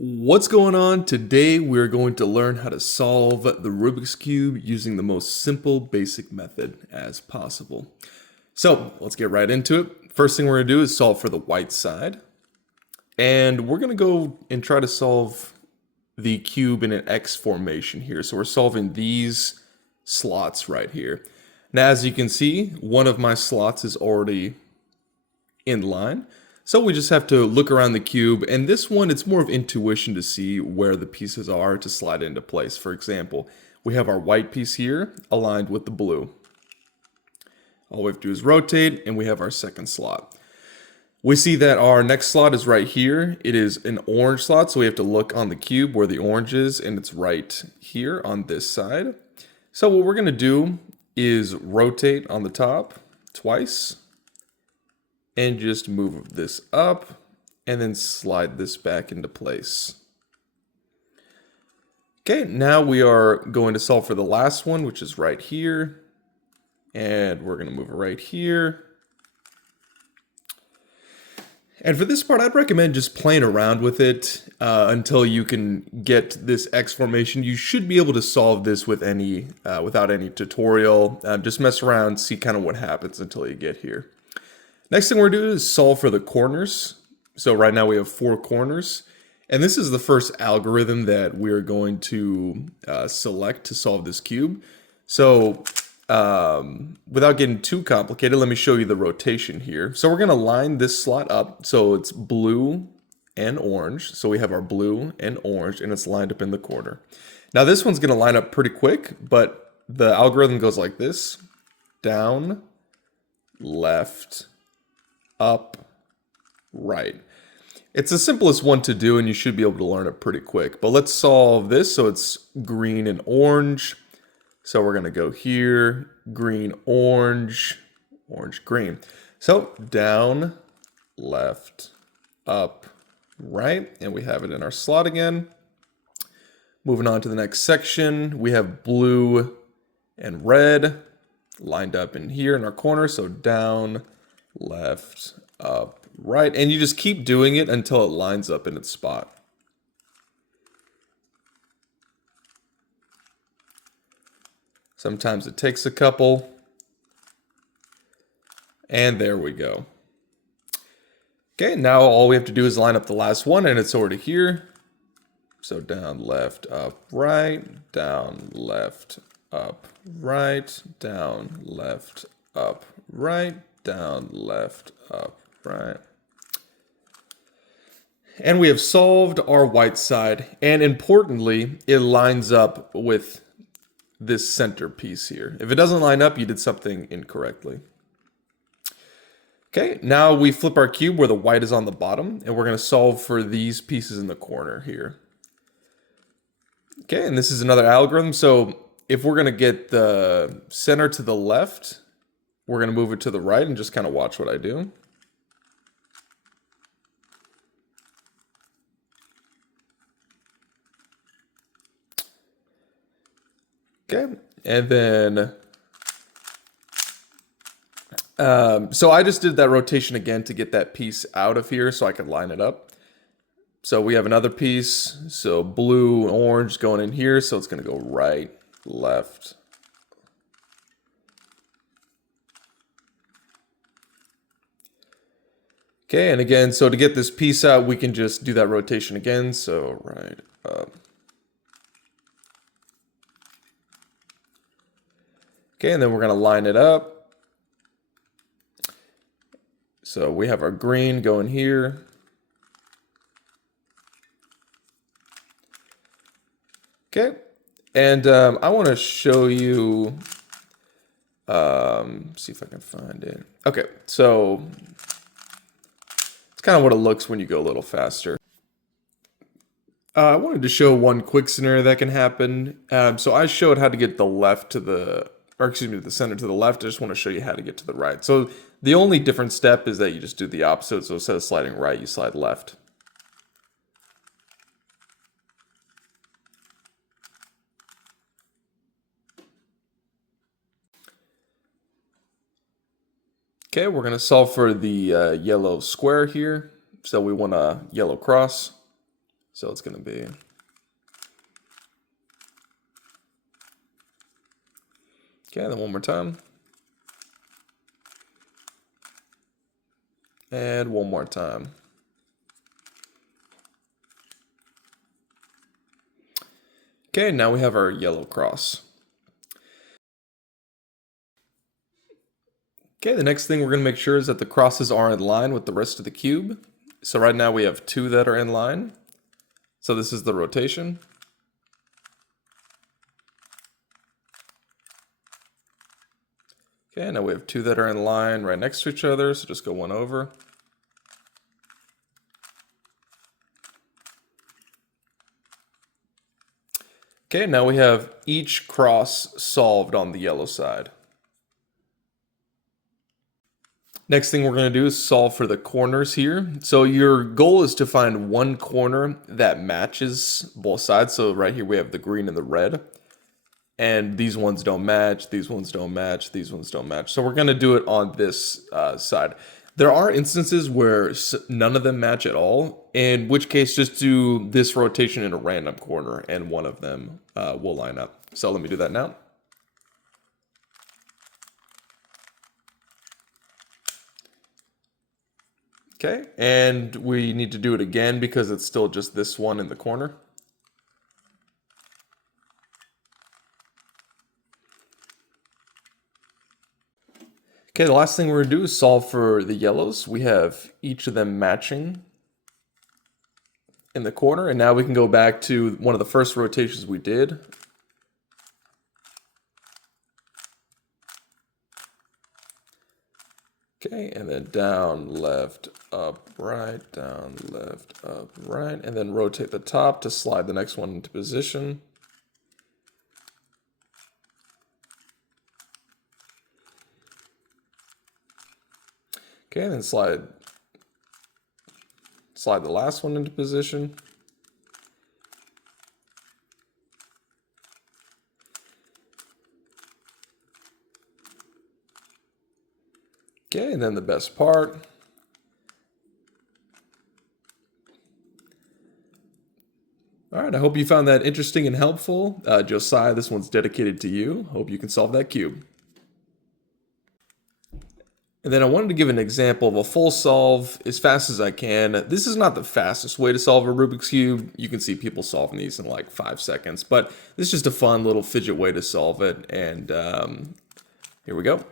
What's going on? Today we're going to learn how to solve the Rubik's Cube using the most simple basic method as possible. So let's get right into it. First thing we're going to do is solve for the white side. And we're going to go and try to solve the cube in an X formation here. So we're solving these slots right here. Now as you can see, one of my slots is already in line. So we just have to look around the cube, and this one, it's more of intuition to see where the pieces are to slide into place. For example, we have our white piece here aligned with the blue. All we have to do is rotate, and we have our second slot. We see that our next slot is right here. It is an orange slot, so we have to look on the cube where the orange is, and it's right here on this side. So what we're going to do is rotate on the top twice, and just move this up and then slide this back into place. Okay, now we are going to solve for the last one, which is right here. And we're going to move it right here. And for this part, I'd recommend just playing around with it until you can get this X formation. You should be able to solve this with without any tutorial. Just mess around, see kind of what happens until you get here. Next thing we're doing is solve for the corners. So right now we have 4 corners. And this is the first algorithm that we're going to select to solve this cube. So without getting too complicated, let me show you the rotation here. So we're going to line this slot up. So it's blue and orange. So we have our blue and orange, and it's lined up in the corner. Now this one's going to line up pretty quick, but the algorithm goes like this: down, left, up, right. It's the simplest one to do, and you should be able to learn it pretty quick. But let's solve this. So it's green and orange. So we're going to go here, green, orange, orange, green. So down, left, up, right. And we have it in our slot again. Moving on to the next section, we have blue and red lined up in here in our corner. So down, left, up, right, and you just keep doing it until it lines up in its spot. Sometimes it takes a couple, and there we go. Okay, now all we have to do is line up the last one, and it's already here. So down, left, up, right, down, left, up, right, down, left, up, right, down, left, up, right. And we have solved our white side, and importantly, it lines up with this center piece here. If it doesn't line up, you did something incorrectly. Okay, now we flip our cube where the white is on the bottom, and we're going to solve for these pieces in the corner here. Okay, and this is another algorithm. So if we're going to get the center to the left, we're going to move it to the right and just kind of watch what I do. Okay, and then, so I just did that rotation again to get that piece out of here so I could line it up. So we have another piece, so blue, orange going in here, so it's going to go right, left. Okay, and again, so to get this piece out, we can just do that rotation again. So right up. Okay, and then we're going to line it up. So we have our green going here. Okay, and I want to show you, see if I can find it. Okay, so it's kind of what it looks when you go a little faster. I wanted to show one quick scenario that can happen. So I showed how to get the left to the, or excuse me, the center to the left. I just want to show you how to get to the right. So the only different step is that you just do the opposite. So instead of sliding right, you slide left. Okay, we're going to solve for the yellow square here. So we want a yellow cross. So it's going to be... Okay, then one more time. And one more time. Okay, now we have our yellow cross. Okay, the next thing we're going to make sure is that the crosses are in line with the rest of the cube. So right now we have 2 that are in line. So this is the rotation. Okay, now we have 2 that are in line right next to each other, so just go one over. Okay, now we have each cross solved on the yellow side. Next thing we're going to do is solve for the corners here. So your goal is to find one corner that matches both sides. So right here we have the green and the red. And these ones don't match, these ones don't match, these ones don't match. So we're going to do it on this side. There are instances where none of them match at all, in which case just do this rotation in a random corner and one of them will line up. So let me do that now. Okay, and we need to do it again because it's still just this one in the corner. Okay, the last thing we're going to do is solve for the yellows. We have each of them matching in the corner, and now we can go back to one of the first rotations we did. Okay, and then down, left, up, right, down, left, up, right, and then rotate the top to slide the next one into position. Okay, and then slide the last one into position. Okay, and then the best part. All right, I hope you found that interesting and helpful. Josiah, this one's dedicated to you. Hope you can solve that cube. And then I wanted to give an example of a full solve as fast as I can. This is not the fastest way to solve a Rubik's Cube. You can see people solving these in like 5 seconds, but this is just a fun little fidget way to solve it. And here we go.